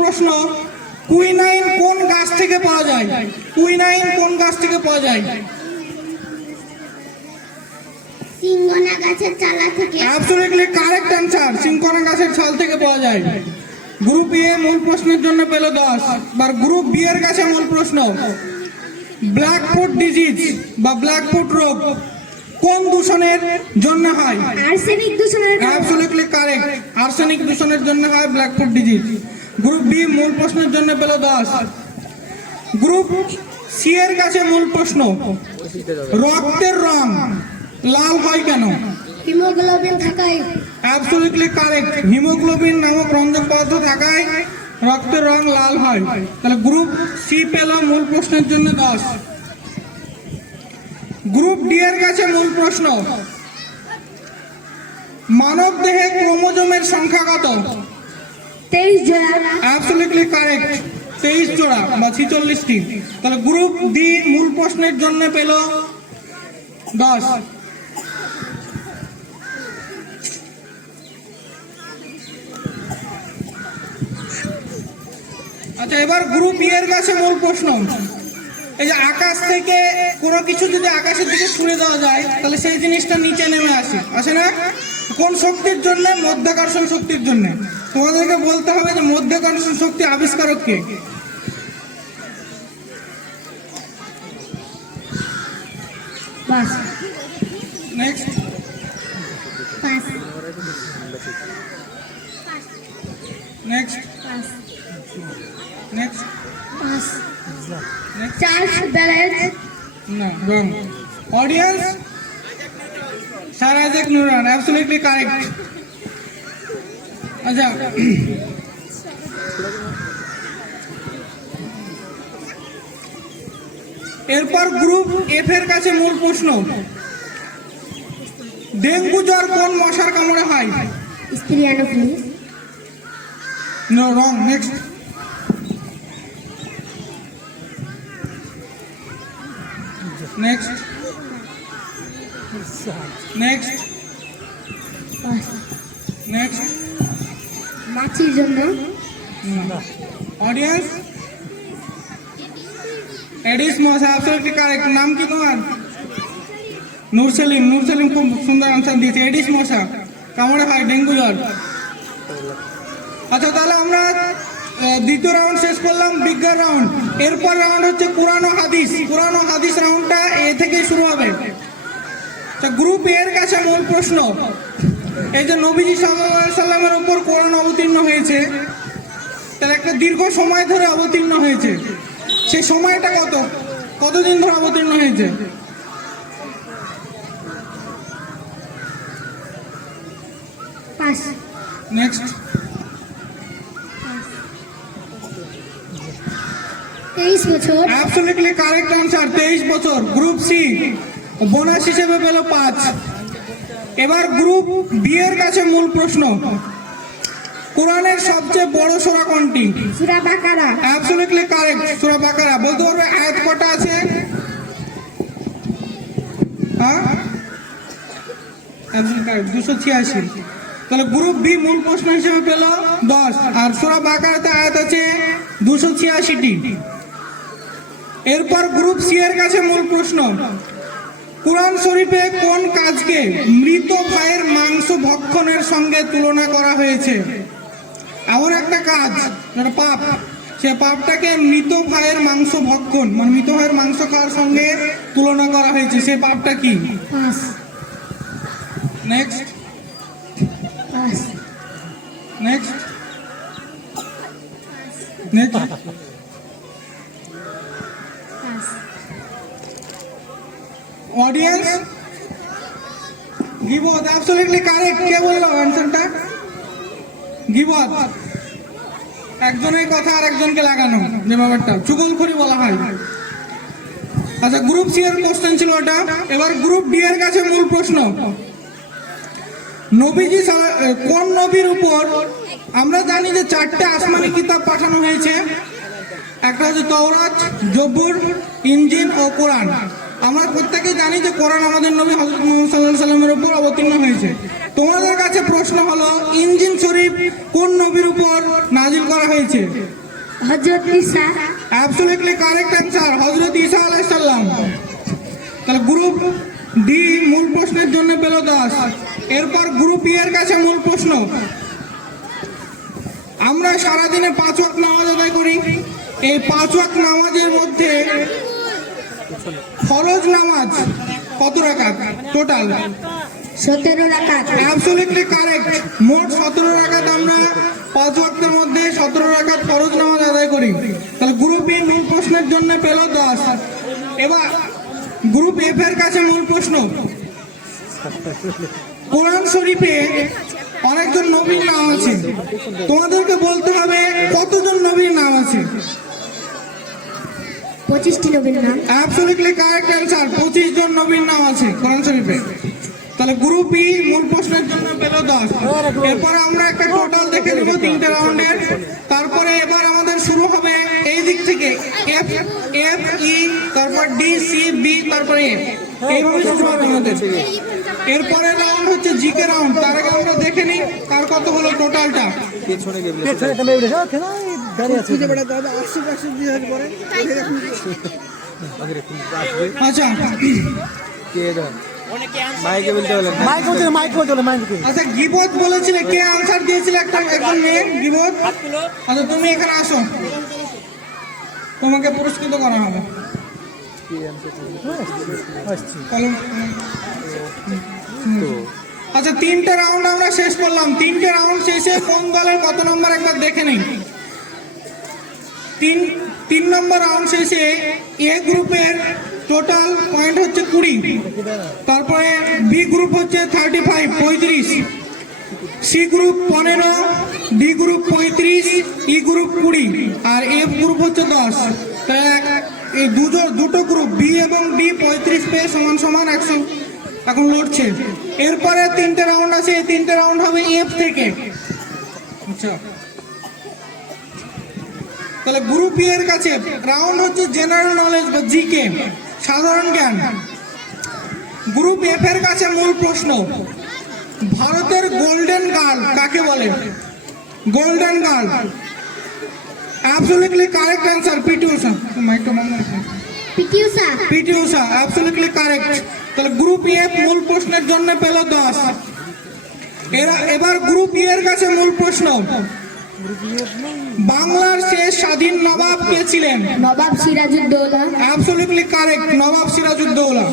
প্রশ্ন কুইনাইন কোন গাছ থেকে পাওয়া যায়? কুইনাইন কোন গাছ থেকে পাওয়া যায়? সিঙ্গনা গাছের চালা থেকে। অ্যাবসলিউটলি কারেক্ট অ্যান্সার সিংকনা গাছের ছাল থেকে পাওয়া যায়। গ্রুপ এ মূল প্রশ্নের জন্য পেল দশ বার গ্রুপ বি এর কাছে মূল প্রশ্ন। ডিজিজ বা রোগ কোন দূষণের জন্য হয়? আর্সেনিক দূষণের অ্যাবসলিউটলি কারেক্ট আর্সেনিক দূষণের জন্য হয় black foot disease group B মূল প্রশ্নের জন্য পেল দশ। গ্রুপ সি এর কাছে মূল প্রশ্ন রক্তের রং লাল হয় কেন? হিমোগ্লোবিন থাকায়। অ্যাবসলিউটলি কারেক্ট হিমোগ্লোবিন নামক রঞ্জক পদার্থ থাকায় রক্তের রং লাল হয়। তাহলে গ্রুপ সি পেল মূল প্রশ্নের জন্য দশ। গ্রুপ ডি এর কাছে মূল প্রশ্ন মানব দেহে ক্রোমোজোমের সংখ্যা কত? তেইশ জোড়া। অ্যাবসলিউটলি কারেক্ট তেইশ জোড়া বা ছিচল্লিশটি তাহলে গ্রুপ ডি মূল প্রশ্নের জন্য পেল দশ। আচ্ছা এবার গ্রুপ ই এর কাছে মূল প্রশ্ন। এই যে আকাশ থেকে কোনো কিছু যদি আকাশের দিকে ছুড়ে দেওয়া যায়, তাহলে সেই জিনিসটা নিচে নেমে আসে। আসে না? কোন শক্তির জন্য? মধ্যাকর্ষণ শক্তির জন্য। তোমাদেরকে বলতে হবে যে মধ্যাকর্ষণ শক্তি আবিষ্কারক কে? বাস। Next pass next pass next pass next Charles balance না wrong audience sir Isaac Newton absolutely correct আচ্ছা। এরপর গ্রুপ এফ এর কাছে মূল প্রশ্ন। ডেঙ্গু জ্বর কোন মশার কামড়ে হয়? স্ত্রী Anopheles no wrong next next next pass next মাছির জন্য। অডিয়েন্স এডিস মশা অ্যাবসলিউটলি কারেক্ট নাম কি তোমার? নূর সেলিম। নূর সেলিম খুব সুন্দর আনসার দিয়েছে। এডিস মশা কামড়ে হয় ডেঙ্গু জ্বর? আচ্ছা তাহলে আমরা দ্বিতীয় রাউন্ড শেষ করলাম, বিজ্ঞান রাউন্ড এরপর রাউন্ড হচ্ছে ও হাদিস। ও হাদিস রাউন্ডটা এ থেকেই শুরু হবে। তা গ্রুপ এর কাছে মূল প্রশ্ন। এই যে নবীজি সাল্লামের উপর কোরআন অবতীর্ণ হয়েছে তার একটা দীর্ঘ সময় ধরে অবতীর্ণ হয়েছে। সেই সময়টা কত? কতদিন ধরে অবতীর্ণ হয়েছে? নেক্সট তেইশ বছর। অ্যাবসলিউটলি কারেক্ট আনসার তেইশ বছর গ্রুপ সি বোনাস হিসেবে পেল পাঁচ। এবার গ্রুপ বি এর কাছে মূল প্রশ্ন। কোরআনের সবচেয়ে বড় সোরা কোনটি? সুরা বাকারা। অ্যাবসলিউটলি কারেক্ট সূরা বাকারা। বলতে পারবে আয়াত কটা আছে? হ্যাঁ? দুশো ছিয়াশি। তাহলে গ্রুপ বি মূল প্রশ্ন হিসেবে পেল দশ আর সূরা বাকারাতে আয়াত আছে দুশো ছিয়াশিটি। এরপর গ্রুপ সি এর কাছে মূল প্রশ্ন। কোরআন শরীফে কোন কাজকে মৃত ভাইয়ের মাংস ভক্ষণের সঙ্গে তুলনা করা হয়েছে? এমন একটা কাজ পাপ। সে পাপটাকে মৃত ভাইয়ের মাংস ভক্ষণ মানে মৃত ভাইয়ের মাংস খাওয়ার সঙ্গে তুলনা করা হয়েছে। সে পাপটা কি? নেক্সট নেক্সট নেক্সট অডিয়েন্স গিবত অ্যাবসলিউটলি কারেক্ট কে বলল অ্যান্সারটা গিবত একজনের কথা আর একজনকে লাগানো, যে ব্যাপারটা। চুগলখড়ি বলা হয়। আচ্ছা গ্রুপ সি এর কোশ্চেন ছিল ওটা এবার গ্রুপ ডি এর কাছে মূল প্রশ্ন। নবীজি কোন নবীর উপর আমরা জানি যে চারটে আসমানি কিতাব পাঠানো হয়েছে। একটা হচ্ছে তওরাত জব্বুর ইঞ্জিন ও কোরআন। আমরা প্রত্যেকে জানি যে কোরআন আমাদের নবী হজরত মোহাম্মদ সাল্লাহ সাল্লামের উপর অবতীর্ণ হয়েছে। তোমাদের কাছে প্রশ্ন হলো ইঞ্জিন শরীফ কোন নবীর উপর নাজিল করা হয়েছে? হজরত ঈসা। অ্যাবসলিউটলি কারেক্ট অ্যান্সার হযরত ঈসা আলাইহিস সালাম। তাহলে গ্রুপ ডি মূল প্রশ্নের জন্য পেল দশ এরপর গ্রুপ ই এর কাছে মূল প্রশ্ন। আমরা সারাদিনে পাঁচ ওয়াক্ত নামাজ আদায় করি। এই পাঁচ ওয়াক্ত নামাজের মধ্যে ফরজ নামাজ কত রাকাত? টোটাল সতেরো রাকাত। অ্যাবসলিউটলি কারেক্ট মোট সতেরো রাকাত আমরা পাঁচ ওয়াক্তের মধ্যে সতেরো রাকাত ফরজ নামাজ আদায় করি। তাহলে গ্রুপ মূল প্রশ্নের জন্য পেল দশ। এবার গ্রুপ এফ এর কাছে মূল প্রশ্ন। কোরআন শরীফে অনেকজন নবীর নাম আছে। তোমাদেরকে বলতে হবে কতজন নবীর নাম আছে? পঁচিশটি নবীর নাম। অ্যাবসলিউটলি কারেক্ট অ্যান্সার পঁচিশ জন নবীর নাম আছে কোরআন শরীফে। তাহলে গ্রুপ ই মূল প্রশ্নের জন্য পেল দশ। এরপর আমরা একটা টোটাল দেখে নিব তিনটে রাউন্ডের তারপরে এবার আমাদের শুরু হবে এই দিক থেকে। এফ এফ ই তারপর ডি সি বি তারপরে এফ এইভাবে শুরু হবে আমাদের। এরপরে রাউন্ড হচ্ছে জিকে রাউন্ড তার আগে আমরা দেখে নিই কার কত হলো টোটালটা আচ্ছা। কে মাইকে বলতে বলে মাইক বলতে মাইক বলতে বলে মাইক আচ্ছা গিবত বলেছিলে কে আনসার দিয়েছিল একটা একজন মেয়ে? গিবত? আচ্ছা তুমি এখানে আসো। তোমাকে পুরস্কৃত করা হবে। আসছি আচ্ছা তিনটে রাউন্ড আমরা শেষ করলাম। তিনটে রাউন্ড শেষে কোন দলের কত নম্বর একবার দেখে নেই? তিন তিন নম্বর রাউন্ড শেষে এ গ্রুপের টোটাল পয়েন্ট হচ্ছে কুড়ি। তারপরে বি গ্রুপ হচ্ছে থার্টি ফাইভ পঁয়ত্রিশ। সি গ্রুপ পনেরো ডি গ্রুপ পঁয়ত্রিশ ই গ্রুপ কুড়ি। আর এফ গ্রুপ হচ্ছে দশ। এই দুটো দুটো গ্রুপ বি এবং ডি পঁয়ত্রিশ পেয়ে সমান সমান একশো। এখন লড়ছে। এরপরে তিনটে রাউন্ড আছে, এই তিনটে রাউন্ড হবে এফ থেকে। আচ্ছা। তাহলে গ্রুপ এর কাছে রাউন্ড হচ্ছে জেনারেল নলেজ বা জি জিকে সাধারণ জ্ঞান। গ্রুপ এফ এর কাছে মূল প্রশ্ন ভারতের গোল্ডেন গার্ল কাকে বলে? Golden girl absolutely correct answer P T Usha মাইকটা রাখো। P T Usha P T Usha absolutely correct তাহলে গ্রুপ এফ মূল প্রশ্নের জন্য পেল দশ। এরা এবার গ্রুপ ই এর কাছে মূল প্রশ্ন বাংলার শেষ স্বাধীন নবাব কে ছিলেন? নবাব সিরাজউদ্দৌলা। অ্যাবসলিউটলি কারেক্ট নবাব সিরাজউদ্দৌলা।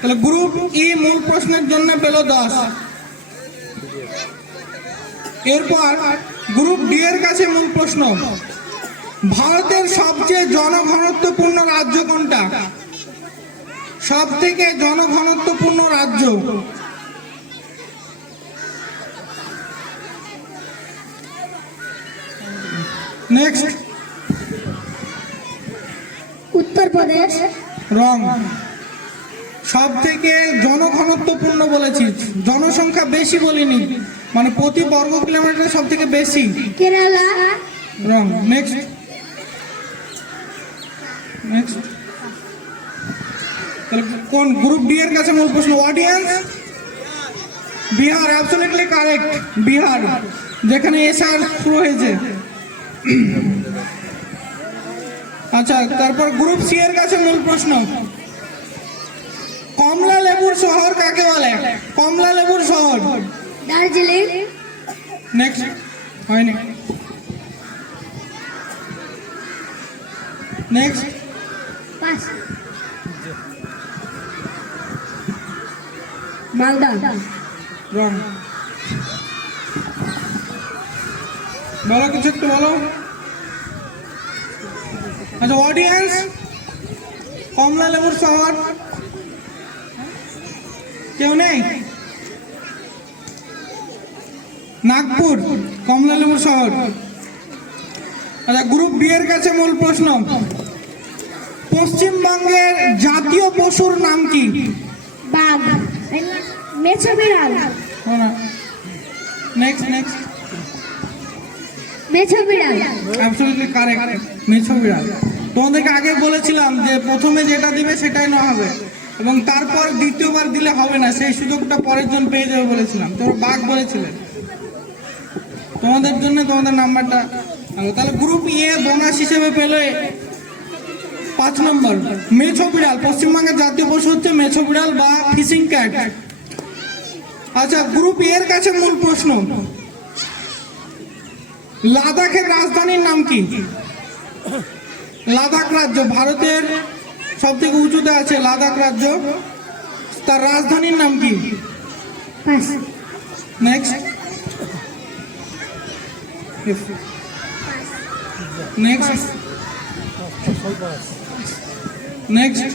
তাহলে গ্রুপ ই মূল প্রশ্নের জন্য পেল দশ। এরপর গ্রুপ ডি এর কাছে মূল প্রশ্ন। ভারতের সবচেয়ে জনঘনত্বপূর্ণ রাজ্য কোনটা? সব থেকে জনঘনত্বপূর্ণ রাজ্য। নেক্সট উত্তরপ্রদেশ। রং সব থেকে জনঘনত্বপূর্ণ বলেছি। জনসংখ্যা বেশি বলিনি। মানে প্রতি বর্গ কিলোমিটার সব থেকে বেশি। কেরালা। রং নেক্সট নেক্সট তাহলে কোন গ্রুপ ডি এর কাছে মূল প্রশ্ন? Audience Bihar absolutely correct Bihar যেখানে এসআর শুরু হয়েছে। আচ্ছা তারপর গ্রুপ সি এর কাছে মূল প্রশ্ন। কমলা লেবুর শহর কাকে বলে? কমলা লেবুর শহর। দার্জিলিং। নেক্সট হয়নি। Next pass Malda. রং বলো কিছু একটু বলো। আচ্ছা অডিয়েন্স কমলা লেবুর শহর কেউ নেই? নাগপুর কমলা লেবুর শহর আচ্ছা গ্রুপ বি এর কাছে মূল প্রশ্ন। পশ্চিমবঙ্গের জাতীয় পশুর নাম কি? বাঘ। মেছো বিড়াল। নেক্সট নেক্সট অ্যাবসলিউটলি বিড়াল তোমাদেরকে আগে বলেছিলাম যে প্রথমে যেটা দিবে সেটাই না হবে। এবং তারপর দ্বিতীয়বার দিলে হবে না, সেই সুযোগটা পরের জন পেয়ে যাবে বলেছিলাম। তোমরা বাঘ বলেছিলেন। তোমাদের জন্য তোমাদের নাম্বারটা তাহলে গ্রুপ এ বোনাস হিসেবে পেলে পাঁচ নম্বর। মেছো বিড়াল পশ্চিমবঙ্গের জাতীয় পশু হচ্ছে মেছো বিড়াল বা ফিশিং ক্যাট। আচ্ছা গ্রুপ এর কাছে মূল প্রশ্ন। লাদাখের রাজধানীর নাম কি? লাদাখ রাজ্য, ভারতের সব থেকে উঁচুতে আছে লাদাখ রাজ্য। তার রাজধানীর নাম কি? নেক্সট নেক্সট নেক্সট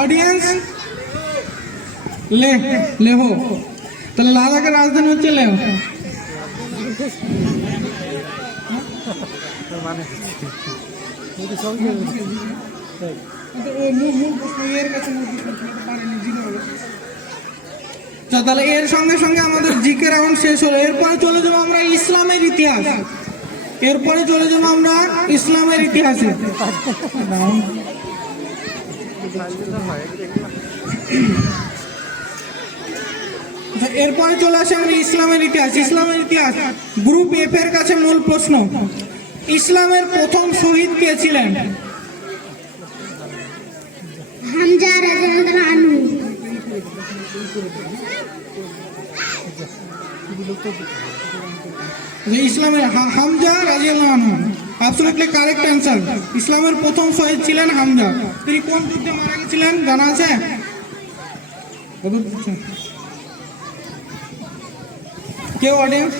অডিয়েন্স লে লেহ তাহলে লাদাখের রাজধানী হচ্ছে লেহ মানে তাহলে এর সঙ্গে সঙ্গে আমাদের জিকে রাউন্ড শেষ হলো এরপরে চলে যাব আমরা ইসলামের ইতিহাস এরপরে চলে যাব আমরা ইসলামের ইতিহাসে। আচ্ছা, এরপরে চলে আসে আমরা ইসলামের ইতিহাস। ইসলামের ইতিহাস গ্রুপ এফ এর কাছে মূল প্রশ্ন। ইসলামের প্রথম শহীদ কে ছিলেন? হামজা রাদিয়াল্লাহু ইসলামের হামজা রাজিয়াল্লাহু আনহু। অ্যাবসলিউটলি কারেক্ট অ্যান্সার ইসলামের প্রথম শহীদ ছিলেন হামজা। তিনি কোন যুদ্ধে মারা গেছিলেন? জানা আছে? কেউ অডিয়েন্স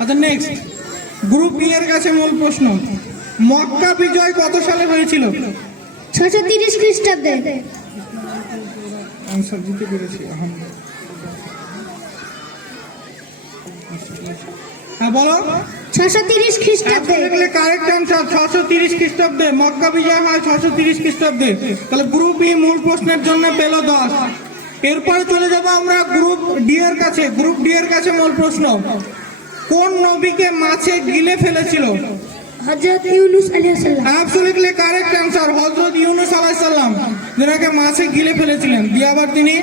আচ্ছা নেক্সট গ্রুপ বি এর কাছে মূল প্রশ্ন। মক্কা বিজয় কত সালে হয়েছিল? ছশো তিরিশ খ্রিস্টাব্দে। আনসার দিতে পেরেছি। হ্যাঁ বলো। ছশো তিরিশ খ্রিস্টাব্দে। কারেক্ট ছশো তিরিশ খ্রিস্টাব্দে মক্কা বিজয় হয় ছশো তিরিশ খ্রিস্টাব্দে। তাহলে গ্রুপ বি মূল প্রশ্নের জন্য পেল দশ। এরপরে চলে যাব আমরা গ্রুপ ডি এর কাছে। গ্রুপ ডি এর কাছে মূল প্রশ্ন। কোন নবীকে মাছে গিলে ফেলেছিল? হযরত ইউনুস আলাইহিস সালাম। অ্যাবসলিউটলি কারেক্ট আনসার হযরত ইউনূস আলাইহিস সালাম। যেনাকে মাছে গিলে ফেলেছিলেন। দিয়ে আবার তিনি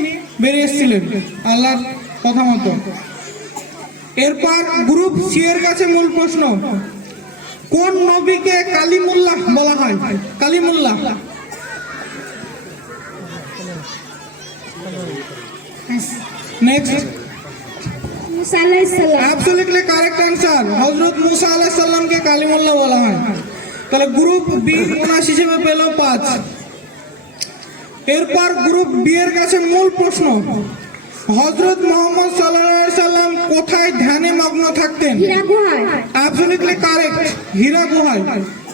বেরিয়ে এসেছিলেন। আল্লাহর কথা মতো। এরপর গ্রুপ সি এর কাছে মূল প্রশ্ন কোন নবীকে কালিমুল্লাহ বলা হয়? Kalimullah. Next Musa correct answer Kalimullah বলা হয়। তাহলে গ্রুপ বি হিসেবে পেল পাঁচ। এরপর গ্রুপ বি এর কাছে মূল প্রশ্ন হযরত মোহাম্মদ সাল্লাল্লাহু সাল্লাম কোথায় ধ্যানে মগ্ন থাকতেন? হীরা গুহায়। অ্যাবসলিউটলি কারেক্ট হীরা গুহায়।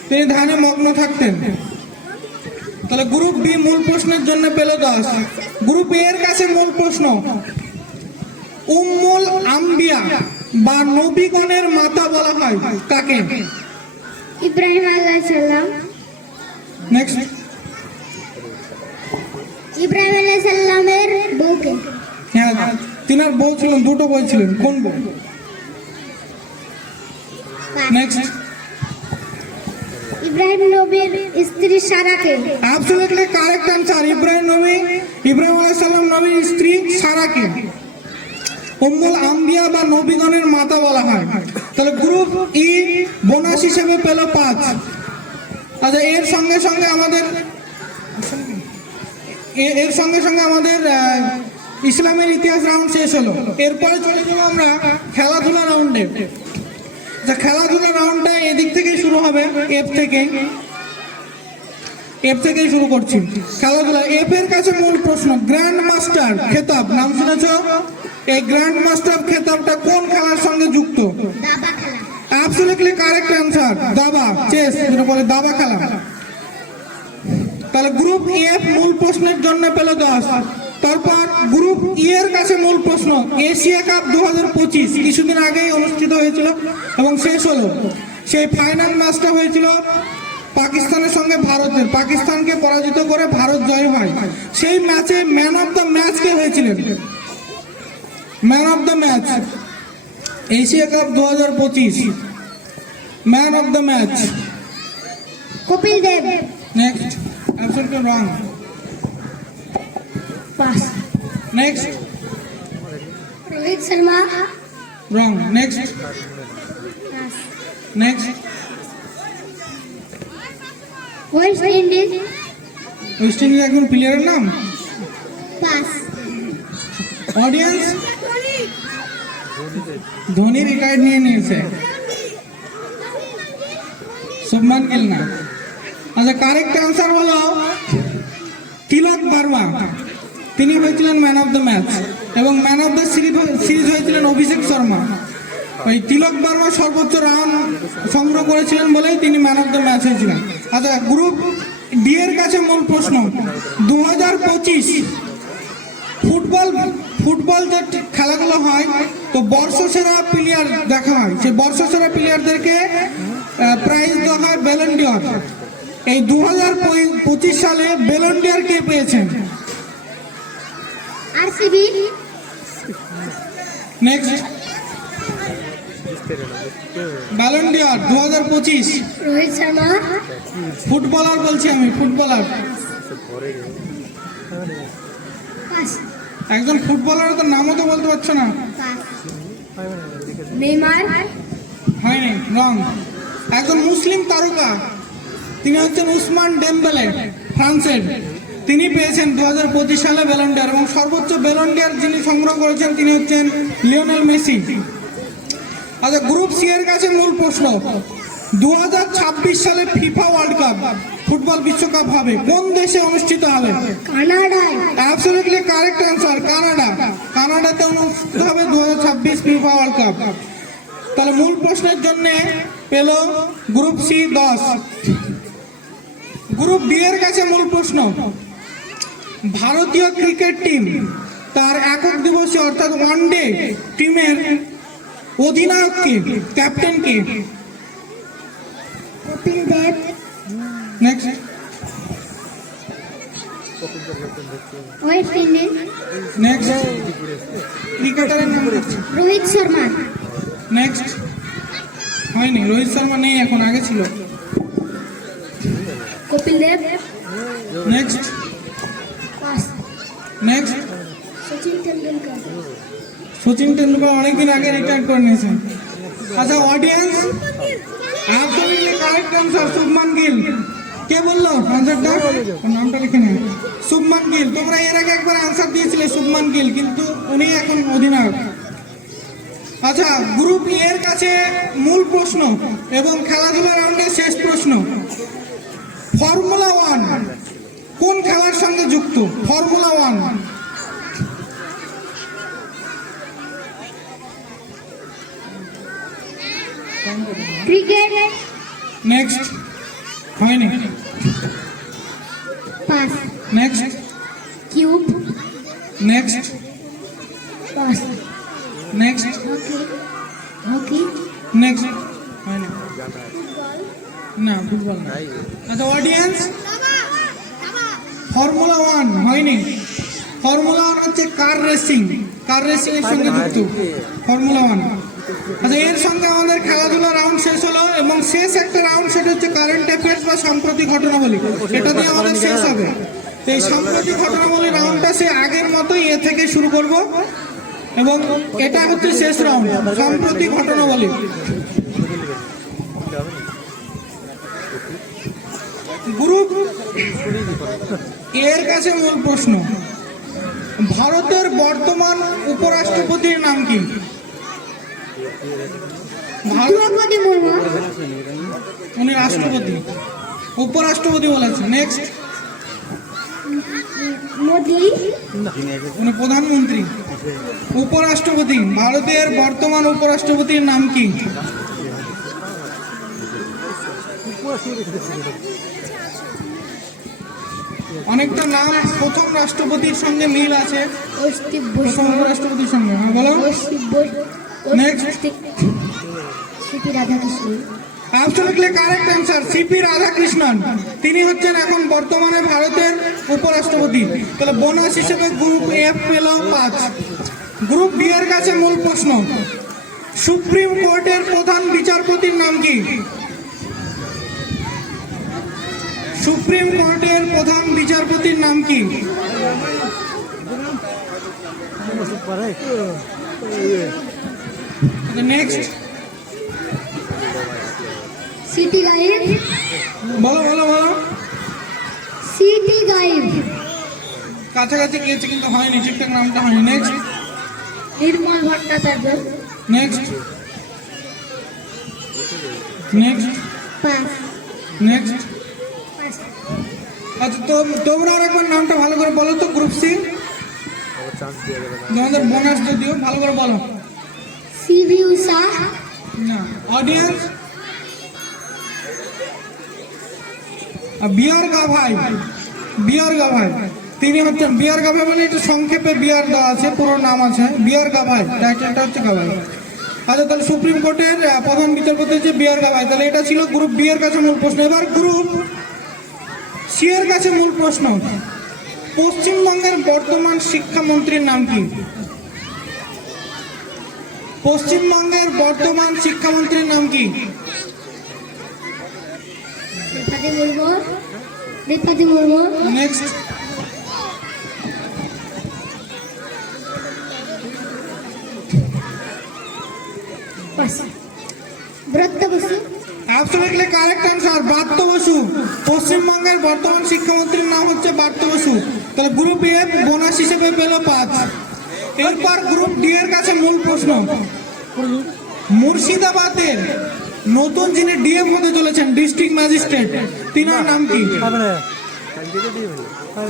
তিনি ধ্যানে মগ্ন থাকতেন। তাহলে গ্রুপ বি মূল প্রশ্নের জন্য পেল দশ। গ্রুপ এ এর কাছে মূল প্রশ্ন। উম্মুল আম্বিয়া বা নবীগণের মাতা বলা হয় কাকে? ইব্রাহিম আলাইহিস সালাম। নেক্সট ইব্রাহিম আলাইহিস সালামের বউকে। হ্যাঁ বউ ছিলেন দুটো বই ছিলেন কোন বউ? নেক্সট ইব্রাহিম নবীর স্ত্রী সারাকে। অ্যাবসলিউটলি কারেক্ট আনসার ইব্রাহিম নবী ইব্রাহিম আলাইহিস সালাম নবীর স্ত্রী সারাকে। উম্মুল আম্বিয়া বা নবীগণের মাতা বলা হয়। তাহলে গ্রুপ ই বোনাস হিসেবে পেল পাঁচ। আচ্ছা এর সঙ্গে সঙ্গে আমাদের এর সঙ্গে সঙ্গে আমাদের ইসলামের ইতিহাস রাউন্ড শেষ হলো। এরপরে চলে যাব আমরা খেলাধুলা রাউন্ডে আচ্ছা খেলাধুলা রাউন্ডটা এদিক থেকেই শুরু হবে এফ থেকে এফ থেকেই শুরু করছি। খেলাধুলা এফ এর কাছে মূল প্রশ্ন গ্র্যান্ড মাস্টার খেতাব নাম শুনেছ? এই গ্র্যান্ড মাস্টার খেতাবটা কোন খেলার সঙ্গে যুক্ত? অ্যাবসলিউটলি কারেক্ট অ্যান্সার দাবা চেস যেটা বলে দাবা খেলা। তাহলে গ্রুপ এফ মূল প্রশ্নের জন্য পেল দশ। তারপর গ্রুপ ই এর কাছে মূল প্রশ্ন এশিয়া কাপ দু হাজার পঁচিশ কিছুদিন আগেই অনুষ্ঠিত হয়েছিল এবং শেষ হলো। সেই ফাইনাল ম্যাচটা হয়েছিল পাকিস্তানের সঙ্গে ভারতের। পাকিস্তানকে পরাজিত করে ভারত জয় হয়। সেই ম্যাচে ম্যান অফ দ্য ম্যাচ কে হয়েছিলেন? Man of the match Asia cup দু হাজার পঁচিশ। Man of the match Kapil Dev. Next absolutely wrong pass next Rohit Sharma wrong next pass next West Indies West Indies একজন প্লেয়ারের নাম pass audience Dhoni retired নিয়ে নিয়েছে শুভমান গিল না আচ্ছা কারেক্ট আনসার হলো তিলক বার্মা তিনি হয়েছিলেন ম্যান অফ দ্য ম্যাচ এবং ম্যান অফ দ্য সিরিজ হয়েছিলেন অভিষেক শর্মা। ওই তিলক বার্মা সর্বোচ্চ রান সংগ্রহ করেছিলেন বলেই তিনি ম্যান অফ দ্য ম্যাচ হয়েছিলেন। আচ্ছা গ্রুপ ডি এর কাছে মূল প্রশ্ন। দু হাজার পঁচিশ ফুটবল ফুটবল যে খেলাগুলো হয়, তো বর্ষসেরা প্লেয়ার দেখা হয়। সেই বর্ষসেরা প্লেয়ারদেরকে প্রাইজ দেওয়া হয় বেলন্ডিয়র এই দু হাজার পঁচিশ সালে বেলন্ডিয়র কে পেয়েছেন? আরসিবি নেক্সট ব্যালন্ডিয়র দু হাজার পঁচিশ। রোহিত শর্মা ফুটবলার বলছি আমি ফুটবলার একজন ফুটবলার তো নামও তো বলতে পারছ না। নেইমার হয়নি রং একজন মুসলিম তারকা তিনি হচ্ছেন উসমান ডেম্বেলে ফ্রান্সের। তিনি পেয়েছেন দু হাজার পঁচিশ সালে বেলন্ডিয়ার এবং সর্বোচ্চ বেলন্ডিয়ার যিনি সংগ্রহ করেছেন তিনি হচ্ছেন লিওনেল মেসি আচ্ছা গ্রুপ সি এর কাছে মূল প্রশ্ন দু হাজার ছাব্বিশ সালে ফিফা ওয়ার্ল্ড কাপ ফুটবল বিশ্বকাপ হবে কোন দেশে অনুষ্ঠিত হবে? Absolutely correct answer Canada. কানাডাতে অনুষ্ঠিত হবে দু হাজার ছাব্বিশ ফিফা ওয়ার্ল্ড কাপ তাহলে মূল প্রশ্নের জন্য পেল গ্রুপ সি দশ। গ্রুপ ডি এর কাছে মূল প্রশ্ন ভারতীয় ক্রিকেট টিম তার একক দিবসে অর্থাৎ ওয়ান ডে টিমের অধিনায়ক কে? ক্যাপ্টেন কে? Kapil Dev next West Indies next ক্রিকেটারের নাম রোহিত শর্মা নেক্সট হয়নি রোহিত শর্মা নেই এখন আগে ছিল। কপিল দেব নেক্সট নেক্সট সচিন তেন্ডুলকর সচিন তেন্ডুলকর অনেকদিন আগে রিটায়ার করে নিয়েছেন। আচ্ছা audience absolutely correct answer Shubman Gill. কে বলল আনসারটা নামটা লিখে নেন শুভমান গিল। তোমরা এর আগে একবার আনসার দিয়েছিলে শুভমান গিল, কিন্তু উনি এখন অধিনায়ক। আচ্ছা গ্রুপ এ এর কাছে মূল প্রশ্ন এবং খেলাধুলা রাউন্ডের শেষ প্রশ্ন। ফর্মুলা ওয়ান কোন খেলার সঙ্গে যুক্ত? Formula one. ক্রিকেট। নেক্সট। হয়নি। Pass. Next. Cube. Next. Pass. Next. Hockey. Hockey. Next. হয়নি। না ফুটবল না। আচ্ছা অডিয়েন্স? ফর্মুলা ওয়ান হয়নি। ফর্মুলা ওয়ান হচ্ছে কার রেসিং কার রেসিং এর সঙ্গে যুক্ত। ফর্মুলা ওয়ান আচ্ছা এর সঙ্গে আমাদের খেলাধুলা রাউন্ড শেষ হলো এবং শেষ একটা রাউন্ড সেটা হচ্ছে কারেন্ট অ্যাফেয়ার্স বা সাম্প্রতিক ঘটনাবলী। এটা দিয়ে আমাদের শেষ হবে। এই সাম্প্রতিক ঘটনাবলী রাউন্ডটা সে আগের মতোই এ থেকে শুরু করব এবং এটা হচ্ছে শেষ রাউন্ড সাম্প্রতিক ঘটনাবলী। গ্রুপ এর কাছে মূল প্রশ্ন ভারতের বর্তমান উপরাষ্ট্রপতির নাম কি? ভারত দ্রৌপদী মুর্মু উনি রাষ্ট্রপতি উপরাষ্ট্রপতি বলেছে নেক্সট মোদি। উনি প্রধানমন্ত্রী উপরাষ্ট্রপতি ভারতের বর্তমান উপরাষ্ট্রপতির নাম কি? অনেকটা নাম প্রথম রাষ্ট্রপতির সঙ্গে মিল আছে। প্রথম উপরাষ্ট্রপতির সঙ্গে হ্যাঁ বলো। Next. C P Radhakrishnan absolutely correct answer C P Radhakrishnan তিনি হচ্ছেন এখন বর্তমানে ভারতের উপরাষ্ট্রপতি। তাহলে বোনাস হিসেবে গ্রুপ এফ পেল পাঁচ। গ্রুপ বি এর কাছে মূল প্রশ্ন সুপ্রিম কোর্টের প্রধান বিচারপতির নাম কি? সুপ্রিম কোর্টের প্রধান বিচারপতির নাম কি? নেক্সট সিটি গাইড। বলো বলো বলো। সিটি গাইড। কাছাকাছি গিয়েছে কিন্তু হয়নি ঠিকঠাক নামটা হয়নি। Next Nirmal Bhattacharya. Next next next আচ্ছা তো তোমরা নামটা ভালো করে বলো তো গ্রুপ সি তোমাদের বোনাস যদিও ভালো করে বলো। সিভি উষা না audience B R Gavai B R Gavai তিনি হচ্ছেন বিয়ার গাভাই মানে এটা সংক্ষেপে বিয়ার দেওয়া আছে পুরো নাম আছে। বিয়ার গাভাই টাইটেলটা হচ্ছে গাভাই আচ্ছা তাহলে সুপ্রিম কোর্টের প্রধান বিচারপতি হচ্ছে বিয়ার গাভাই তাহলে এটা ছিল গ্রুপ বি এর কাছে মূল প্রশ্ন। এবার গ্রুপ সি এর কাছে মূল প্রশ্ন পশ্চিমবঙ্গের বর্তমান শিক্ষামন্ত্রীর নাম কি? পশ্চিমবঙ্গের বর্তমান শিক্ষামন্ত্রীর নাম কি? Next pass Bratya Basu absolutely correct answer Bratya Basu. পশ্চিমবঙ্গের বর্তমান শিক্ষামন্ত্রীর নাম হচ্ছে বার্ত বসু। তাহলে গ্রুপ এ বোনাস হিসেবে পেল পাঁচ। এরপর গ্রুপ ডি এর কাছে মূল প্রশ্ন। মুর্শিদাবাদের নতুন যিনি ডিএম হতে চলেছেন ডিস্ট্রিক্ট ম্যাজিস্ট্রেট তিনার নাম কি?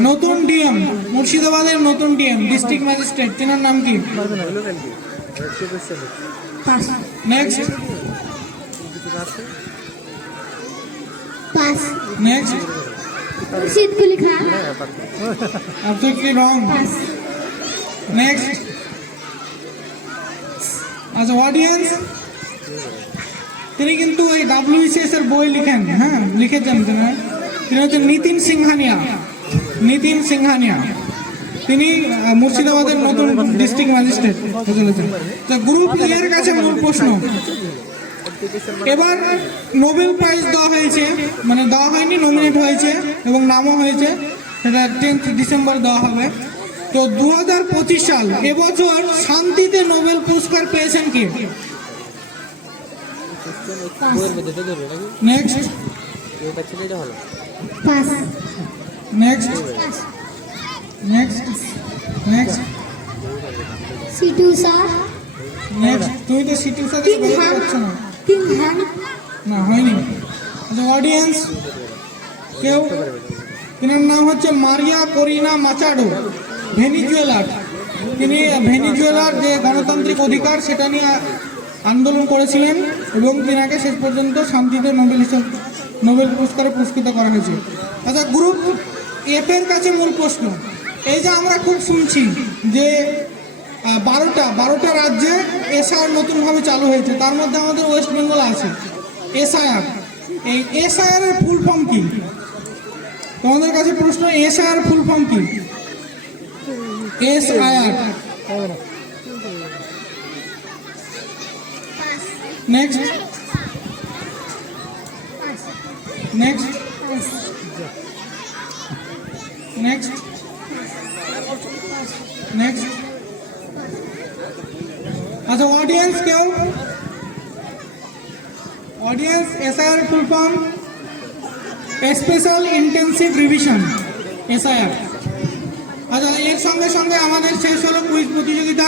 নতুন ডিএম মুর্শিদাবাদের নতুন ডিএম ডিস্ট্রিক্ট ম্যাজিস্ট্রেট তিনার নাম কি? Next pass. Next Murshid Quli Khan absolutely wrong pass. Next আচ্ছা অডিয়েন্স তিনি কিন্তু এই ডাব্লিউসিএস এর বই লিখেন হ্যাঁ লিখেছেন তিনি। তিনি হচ্ছেন নিতিন সিংহানিয়া। নিতিন সিংহানিয়া। তিনি মুর্শিদাবাদের নতুন ডিস্ট্রিক্ট ম্যাজিস্ট্রেট চলেছেন। তো গ্রুপ ই কাছে মূল প্রশ্ন। এবার নোবেল প্রাইজ দেওয়া হয়েছে মানে দেওয়া হয়নি নমিনেট হয়েছে এবং নামও হয়েছে। সেটা টেন্থ ডিসেম্বর দেওয়া হবে। তো দু হাজার পঁচিশ সাল এবছর শান্তিতে নোবেল পুরস্কার পেয়েছেন কি? নেক্সট নেক্সট নেক্সট নেক্সট সিটি নেক্সট তুমি তো সিটির সাথে তিন পারছ না, হয়নি। আচ্ছা অডিয়েন্স কেউ? তিনার নাম হচ্ছে মারিয়া করিনা মাচাডো, ভেনিজুয়েলার। তিনি ভেনিজুয়েলার যে গণতান্ত্রিক অধিকার, সেটা নিয়ে আন্দোলন করেছিলেন এবং তিনাকে শেষ পর্যন্ত শান্তিতে নোবেল হিসেবে নোবেল পুরস্কারে পুরস্কৃত করা হয়েছে। আচ্ছা গ্রুপ এফ এর কাছে মূল প্রশ্ন। এই যে আমরা খুব শুনছি যে বারোটা বারোটা রাজ্যে এসআর নতুনভাবে চালু হয়েছে। তার মধ্যে আমাদের ওয়েস্ট বেঙ্গল আছে। এসআইআর। এই এসআইআর এর ফুল ফর্ম কি? তোমাদের কাছে প্রশ্ন, S I R full form কি? S I R. Next next next next আচ্ছা অডিয়েন্স কেউ? Audience S I R full form special intensive revision S I R আচ্ছা এর সঙ্গে সঙ্গে আমাদের শেষ হলো কুইজ প্রতিযোগিতা।